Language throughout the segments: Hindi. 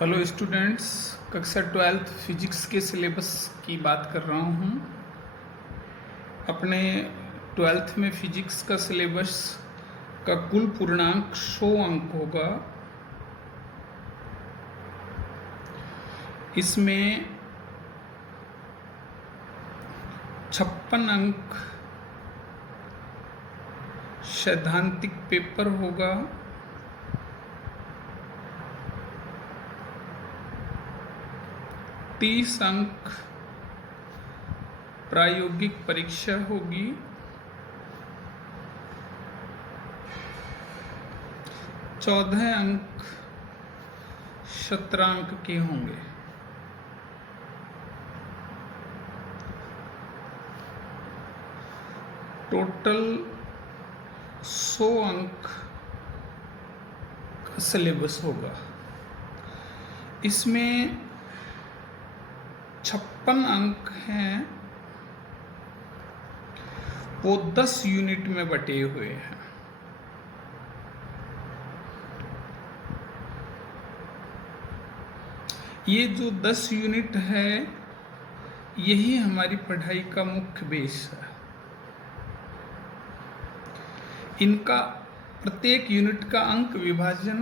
हेलो स्टूडेंट्स, कक्षा 12th फिजिक्स के सिलेबस की बात कर रहा हूँ। अपने 12th में फिजिक्स का सिलेबस का कुल पूर्णांक 100 अंक होगा। इसमें 56 अंक सैद्धांतिक पेपर होगा, 30 अंक प्रायोगिक परीक्षा होगी, 14 अंक शतरांक के होंगे। टोटल 100 अंक का सिलेबस होगा। इसमें 56 अंक हैं, वो 10 यूनिट में बटे हुए हैं। ये जो 10 यूनिट है, यही हमारी पढ़ाई का मुख्य बेस है। इनका प्रत्येक यूनिट का अंक विभाजन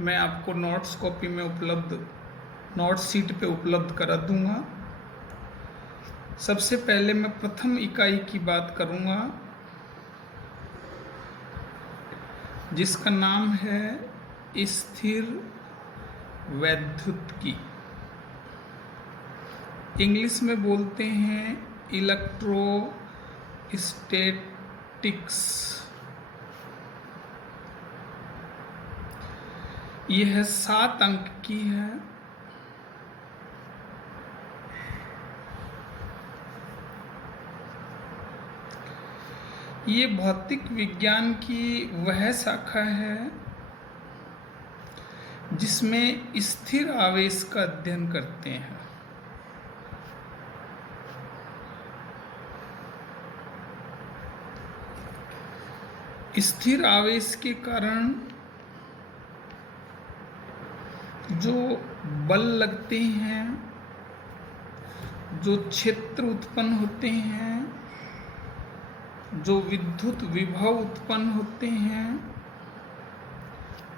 मैं आपको नोट्स कॉपी में उपलब्ध नोट शीट पे उपलब्ध करा दूंगा। सबसे पहले मैं प्रथम इकाई की बात करूंगा, जिसका नाम है स्थिर वैद्युतिकी। इंग्लिश में बोलते हैं इलेक्ट्रोस्टैटिक्स। यह 7 अंक की है। ये भौतिक विज्ञान की वह शाखा है जिसमें स्थिर आवेश का अध्ययन करते हैं। स्थिर आवेश के कारण जो बल लगते हैं, जो क्षेत्र उत्पन्न होते हैं, जो विद्युत विभव उत्पन्न होते हैं,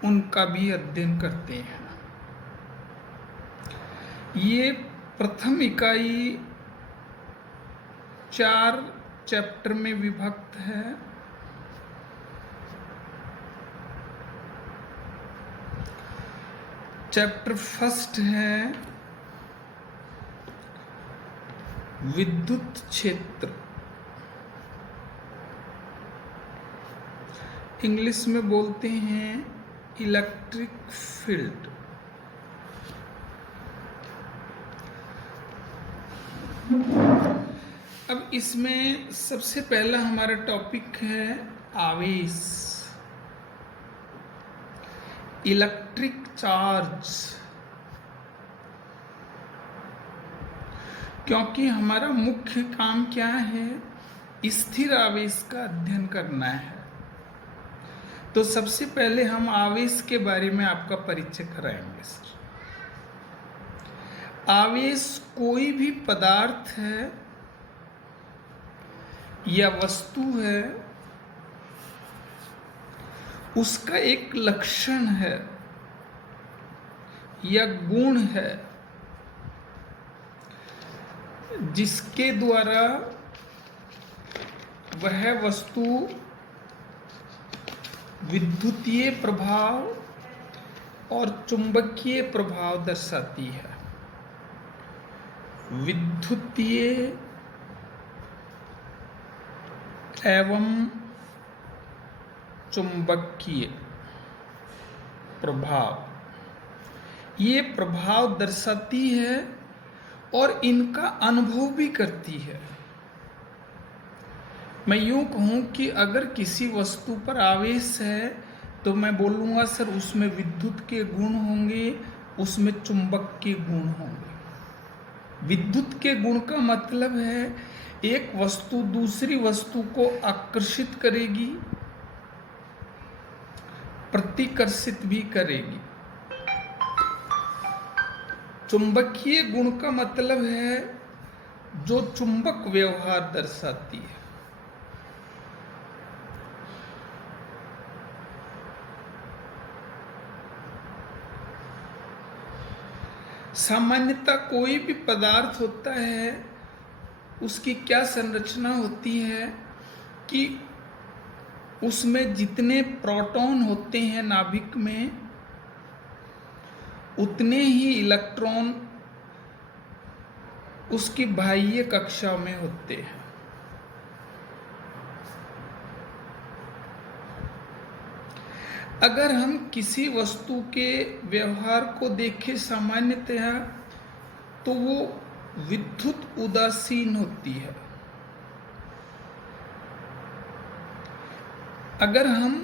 उनका भी अध्ययन करते हैं। ये प्रथम इकाई 4 चैप्टर में विभक्त है। चैप्टर फर्स्ट है विद्युत क्षेत्र। इंग्लिश में बोलते हैं इलेक्ट्रिक फील्ड। अब इसमें सबसे पहला हमारा टॉपिक है आवेश, इलेक्ट्रिक चार्ज। क्योंकि हमारा मुख्य काम क्या है, स्थिर आवेश का अध्ययन करना है, तो सबसे पहले हम आवेश के बारे में आपका परिचय कराएंगे। सर, आवेश कोई भी पदार्थ है या वस्तु है, उसका एक लक्षण है या गुण है, जिसके द्वारा वह वस्तु विद्युतीय प्रभाव और चुंबकीय प्रभाव दर्शाती है। विद्युतीय एवं चुंबकीय प्रभाव, ये प्रभाव दर्शाती है और इनका अनुभव भी करती है। मैं यूं कहूं कि अगर किसी वस्तु पर आवेश है तो मैं बोलूँगा सर उसमें विद्युत के गुण होंगे, उसमें चुंबक के गुण होंगे। विद्युत के गुण का मतलब है एक वस्तु दूसरी वस्तु को आकर्षित करेगी, प्रतिकर्षित भी करेगी। चुंबकीय गुण का मतलब है जो चुंबक व्यवहार दर्शाती है। सामान्यतः कोई भी पदार्थ होता है उसकी क्या संरचना होती है कि उसमें जितने प्रोटॉन होते हैं नाभिक में उतने ही इलेक्ट्रॉन उसकी बाह्य कक्षा में होते हैं। अगर हम किसी वस्तु के व्यवहार को देखें सामान्यतया तो वो विद्युत उदासीन होती है। अगर हम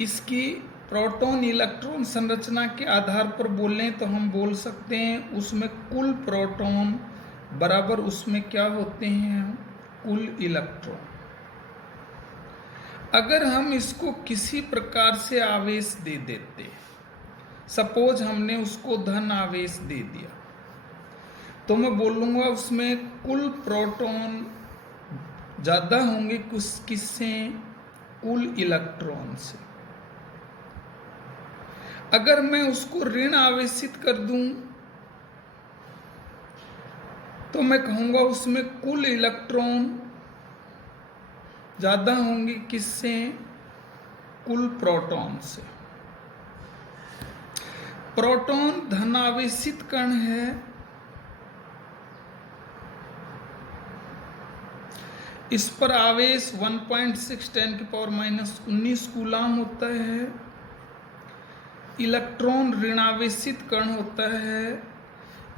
इसकी प्रोटॉन इलेक्ट्रॉन संरचना के आधार पर बोलें तो हम बोल सकते हैं उसमें कुल प्रोटॉन बराबर उसमें क्या होते हैं, कुल इलेक्ट्रॉन। अगर हम इसको किसी प्रकार से आवेश दे देते, सपोज हमने उसको धन आवेश दे दिया, तो मैं बोलूँगा उसमें कुल प्रोटॉन ज़्यादा होंगे किससे, कुल इलेक्ट्रॉन से। अगर मैं उसको ऋण आवेशित कर दूं तो मैं कहूँगा उसमें कुल इलेक्ट्रॉन ज़्यादा होंगे किससे, कुल प्रोटॉन से। प्रोटॉन धनावेशित कण है, इस पर आवेश 1.6 10⁻⁻⁹ कूलाम होता है। इलेक्ट्रॉन ऋणावेशित कण होता है,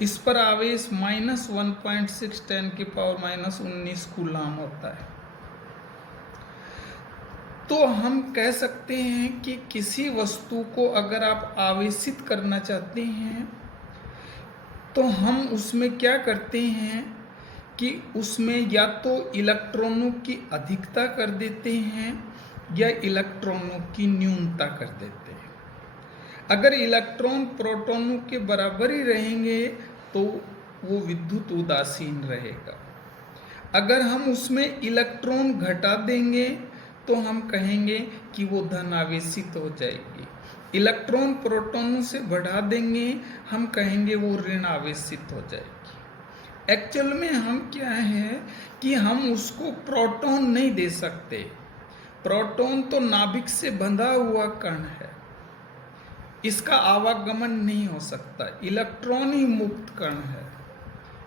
इस पर आवेश -1.6 10⁻⁻⁹ कूलाम होता है। तो हम कह सकते हैं कि किसी वस्तु को अगर आप आवेशित करना चाहते हैं तो हम उसमें क्या करते हैं कि उसमें या तो इलेक्ट्रॉनों की अधिकता कर देते हैं या इलेक्ट्रॉनों की न्यूनता कर देते हैं। अगर इलेक्ट्रॉन प्रोटॉनों के बराबर ही रहेंगे तो वो विद्युत उदासीन रहेगा। अगर हम उसमें इलेक्ट्रॉन घटा देंगे तो हम कहेंगे कि वो धन आवेशित हो जाएगी। इलेक्ट्रॉन प्रोटॉनों से बढ़ा देंगे, हम कहेंगे वो ऋण आवेशित हो जाएगी। एक्चुअल में हम क्या है कि हम उसको प्रोटॉन नहीं दे सकते। प्रोटॉन तो नाभिक से बंधा हुआ कण है, इसका आवागमन नहीं हो सकता। इलेक्ट्रॉन ही मुक्त कण है।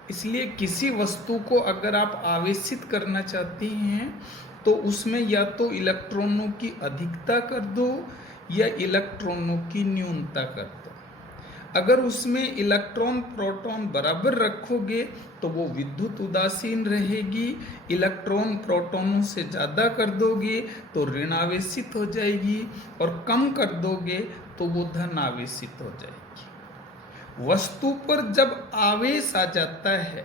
इसलिए किसी वस्तु को अगर आप आवेशित करना चाहते हैं तो उसमें या तो इलेक्ट्रॉनों की अधिकता कर दो या इलेक्ट्रॉनों की न्यूनता कर दो। अगर उसमें इलेक्ट्रॉन प्रोटॉन बराबर रखोगे तो वो विद्युत उदासीन रहेगी। इलेक्ट्रॉन प्रोटॉनों से ज़्यादा कर दोगे तो ऋण आवेशित हो जाएगी और कम कर दोगे तो वो धन आवेशित हो जाएगी। वस्तु पर जब आवेश आ जाता है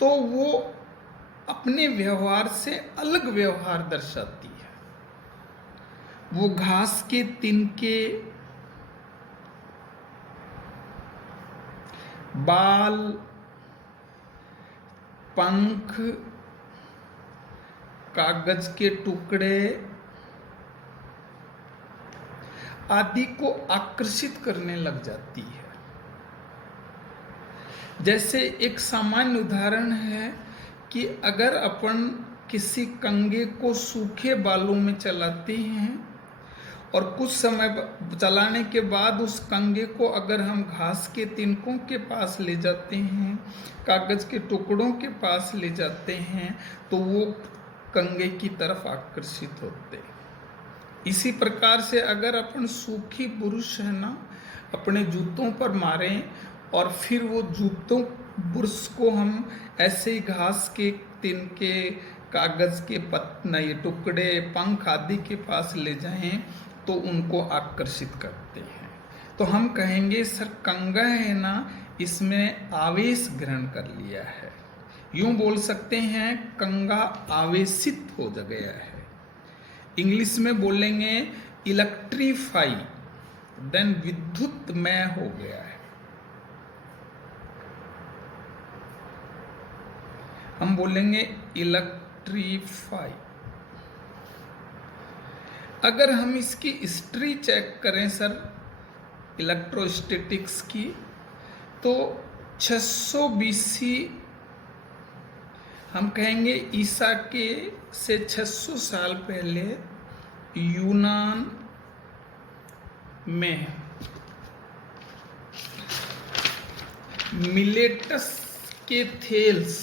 तो वो अपने व्यवहार से अलग व्यवहार दर्शाती है। वो घास के तिनके, बाल, पंख, कागज के टुकड़े आदि को आकर्षित करने लग जाती है। जैसे एक सामान्य उदाहरण है कि अगर अपन किसी कंगे को सूखे बालू में चलाते हैं और कुछ समय चलाने के बाद उस कंगे को अगर हम घास के तिनकों के पास ले जाते हैं, कागज के टुकड़ों के पास ले जाते हैं तो वो कंगे की तरफ आकर्षित होते हैं। इसी प्रकार से अगर अपन सूखी बुरुश है ना अपने जूतों पर मारें और फिर वो जूतों बुरुश को हम ऐसे ही घास के तिनके, कागज के ये टुकड़े, पंख आदि के पास ले जाएं तो उनको आकर्षित करते हैं। तो हम कहेंगे सर कंगा है ना, इसमें आवेश ग्रहण कर लिया है। यूं बोल सकते हैं कंगा आवेशित हो गया है। इंग्लिश में बोलेंगे इलेक्ट्रीफाई, देन विद्युतमय हो गया है। हम बोलेंगे इलेक्ट्रीफाई। अगर हम इसकी हिस्ट्री चेक करें सर इलेक्ट्रोस्टैटिक्स की, तो 600 BC हम कहेंगे ईसा के से 600 साल पहले यूनान में मिलेटस के थेल्स,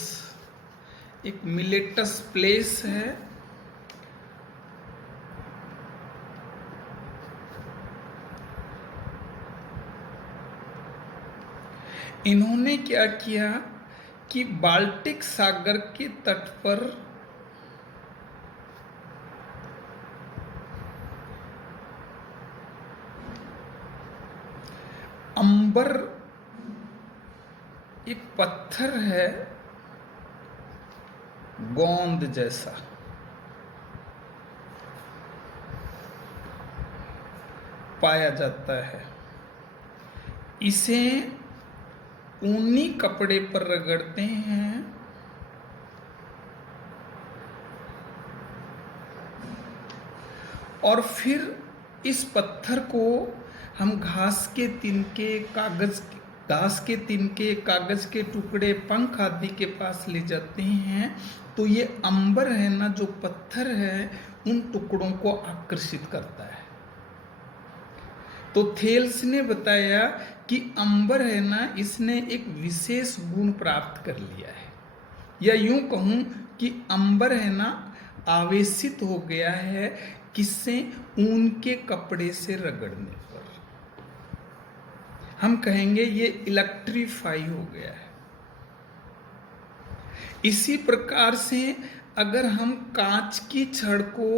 एक मिलेटस प्लेस है, इन्होंने क्या किया कि बाल्टिक सागर के तट पर अंबर एक पत्थर है गोंद जैसा, पाया जाता है। इसे ऊनी कपड़े पर रगड़ते हैं और फिर इस पत्थर को हम घास के तिनके, कागज के टुकड़े, पंख आदि के पास ले जाते हैं, तो ये अंबर है ना, जो पत्थर है, उन टुकड़ों को आकर्षित करता है। तो थेल्स ने बताया कि अंबर है ना, इसने एक विशेष गुण प्राप्त कर लिया है, या यूं कहूं कि अंबर है ना आवेशित हो गया है, किससे? ऊन के कपड़े से रगड़ने पर। हम कहेंगे ये इलेक्ट्रीफाई हो गया है। इसी प्रकार से अगर हम कांच की छड़ को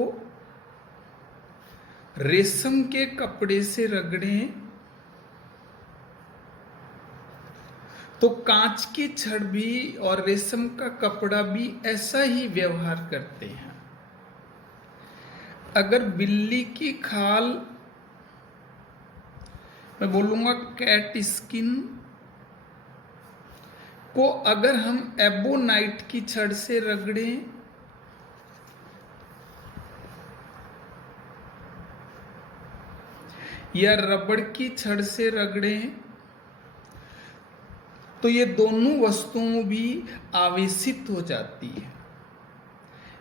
रेशम के कपड़े से रगड़ें, तो कांच की छड़ भी और रेशम का कपड़ा भी ऐसा ही व्यवहार करते हैं। अगर बिल्ली की खाल, मैं बोलूंगा कैट स्किन को अगर हम एबोनाइट की छड़ से रगड़ें, या रबड़ की छड़ से रगड़ें, तो ये दोनों वस्तुओं भी आवेशित हो जाती है,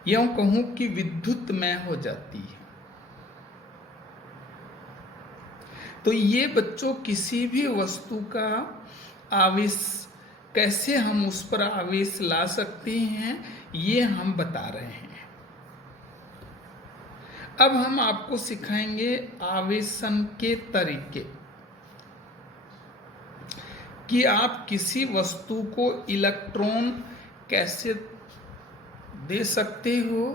यूं कहूं कि विद्युतमय हो जाती है। तो ये बच्चों किसी भी वस्तु का आवेश, कैसे हम उस पर आवेश ला सकते हैं, ये हम बता रहे हैं। अब हम आपको सिखाएंगे आवेशन के तरीके, कि आप किसी वस्तु को इलेक्ट्रॉन कैसे दे सकते हो